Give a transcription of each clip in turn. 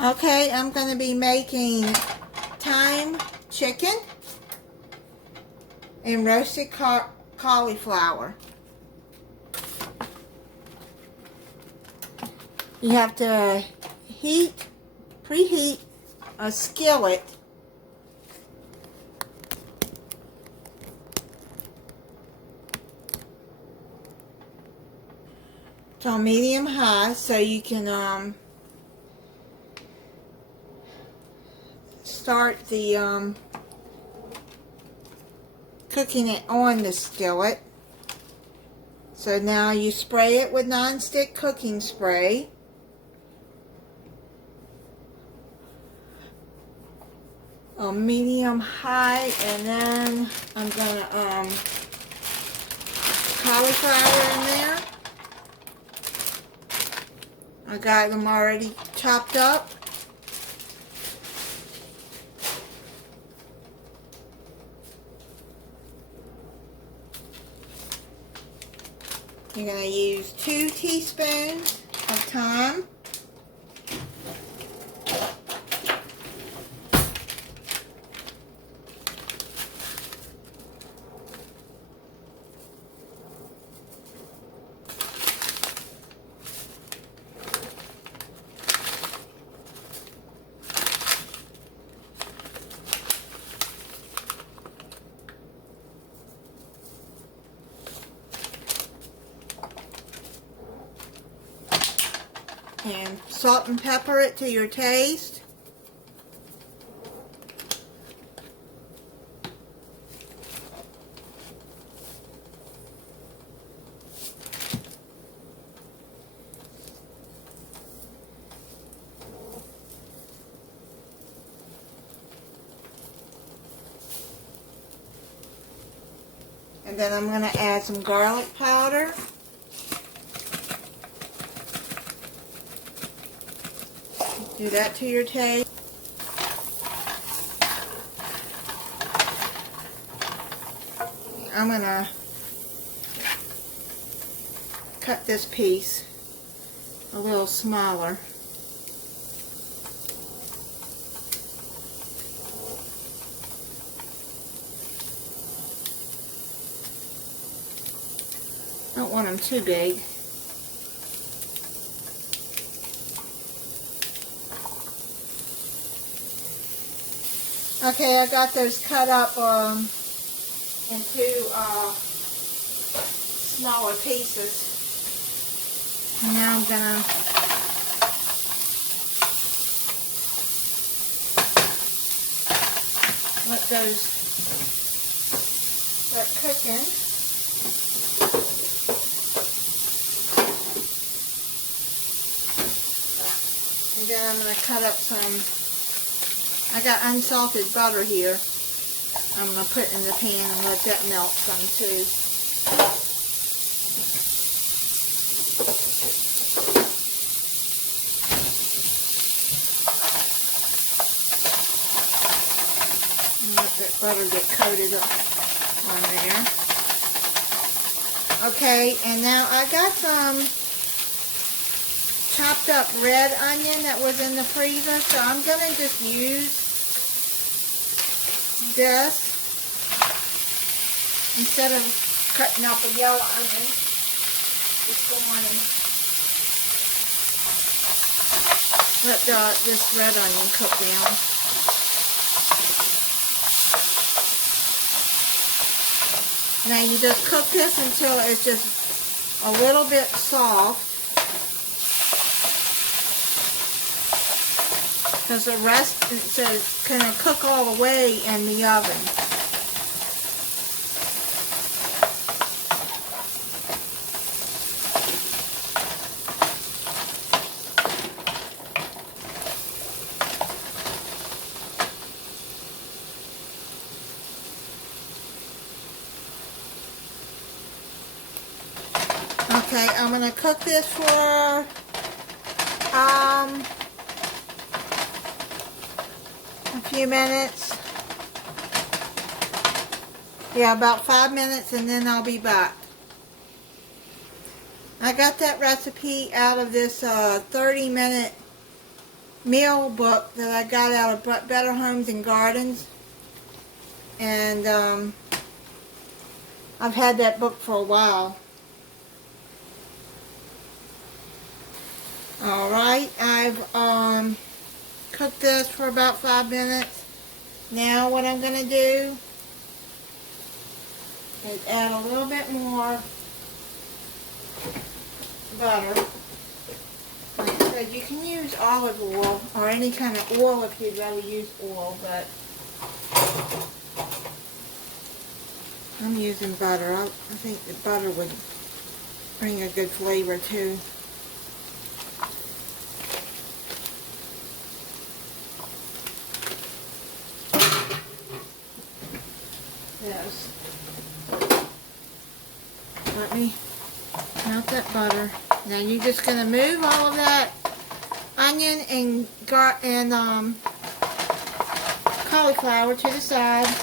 Okay, I'm going to be making thyme chicken and roasted cauliflower. You have to preheat a skillet to medium high so you can start the cooking it on the skillet. So now you spray it with non-stick cooking spray. On medium high, and then I'm gonna cauliflower in there. I got them already chopped up. You're going to use 2 teaspoons of thyme. And salt and pepper it to your taste. And then I'm going to add some garlic powder. Do that to your taste. I'm going to cut this piece a little smaller. Don't want them too big. Okay, I got those cut up into smaller pieces. And now I'm gonna let those start cooking. And then I'm gonna cut up some. I got unsalted butter here. I'm going to put in the pan and let that melt some too. And let that butter get coated up on there. Okay, and now I got some chopped up red onion that was in the freezer, so I'm going to just use this instead of cutting up a yellow onion. Just go on and let this red onion cook down. Now you just cook this until it's just a little bit soft, because the rest is going to cook all the way in the oven. Okay, I'm going to cook this for a few minutes. Yeah, about 5 minutes, and then I'll be back. I got that recipe out of this 30-minute meal book that I got out of Better Homes and Gardens. And I've had that book for a while. Alright, I've cooked this for about 5 minutes. Now what I'm going to do is add a little bit more butter. Like I said, you can use olive oil or any kind of oil if you'd rather use oil, but I'm using butter. I think the butter would bring a good flavor too. Yes. Let me melt that butter. Now you're just going to move all of that onion and cauliflower to the side,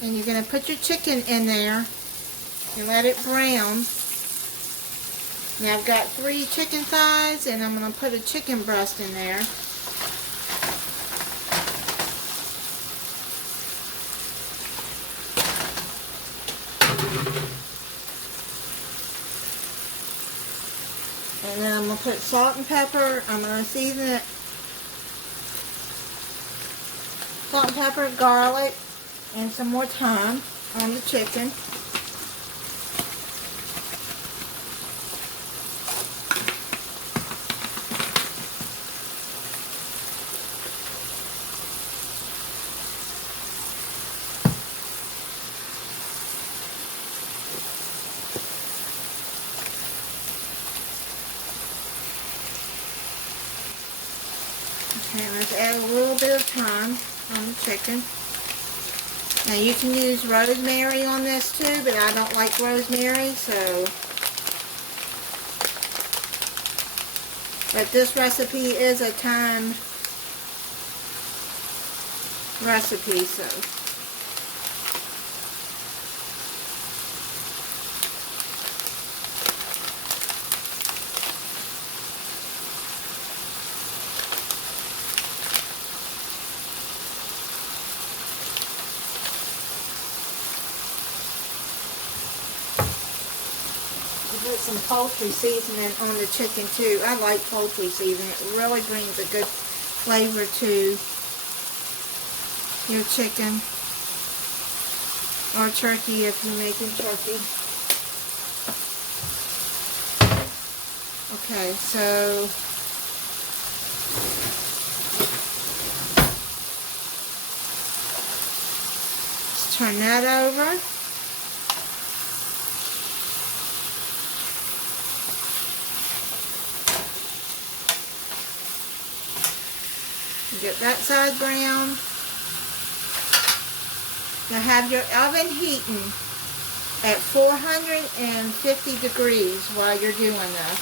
and you're going to put your chicken in there and let it brown. Now I've got 3 chicken thighs, and I'm going to put a chicken breast in there. And then I'm going to put salt and pepper. I'm going to season it. Salt and pepper, garlic, and some more thyme on the chicken. Okay, let's add a little bit of thyme on the chicken. Now you can use rosemary on this too, but I don't like rosemary, so. But this recipe is a thyme recipe, so. Put some poultry seasoning on the chicken too. I like poultry seasoning. It really brings a good flavor to your chicken or turkey if you're making turkey. Okay, so let's turn that over. Get that side brown. Now have your oven heating at 450 degrees while you're doing this.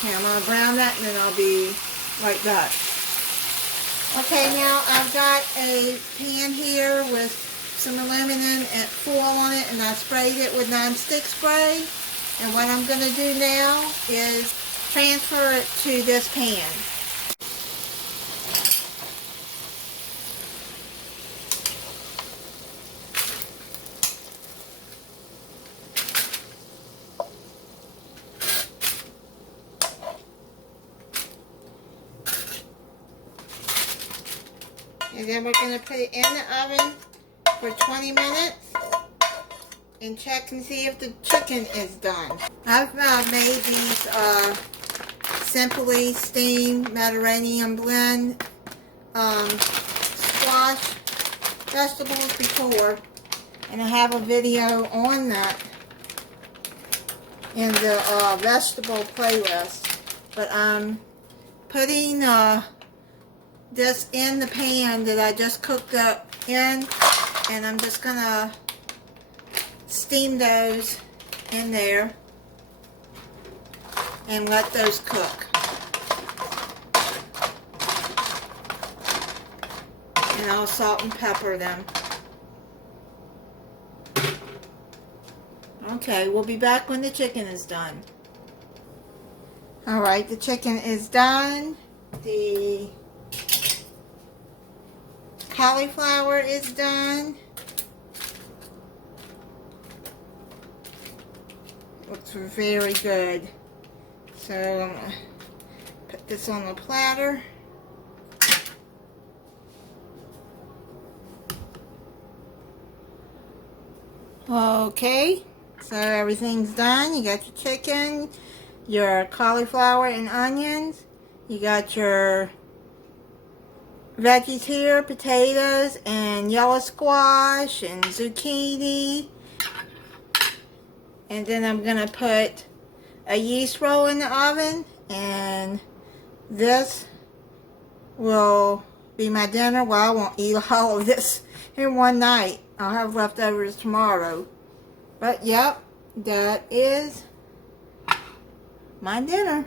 Okay, I'm going to brown that and then I'll be like that. Okay, now I've got a pan here with some aluminum and foil on it, and I sprayed it with non-stick spray. And what I'm going to do now is transfer it to this pan. And then we're going to put it in the oven for 20 minutes and check and see if the chicken is done. I've made these Simply Steamed Mediterranean Blend squash vegetables before, and I have a video on that in the vegetable playlist. But I'm putting this in the pan that I just cooked up in, and I'm just gonna steam those in there and let those cook. And I'll salt and pepper them. Okay, we'll be back when the chicken is done. Alright, the chicken is done. The cauliflower is done. Looks very good. So I'm going to put this on the platter. Okay, so everything's done. You got your chicken, your cauliflower and onions. You got your veggies here, potatoes and yellow squash and zucchini. And then I'm going to put a yeast roll in the oven, and this will be my dinner. Well, I won't eat all of this in one night. I'll have leftovers tomorrow. But yep, that is my dinner.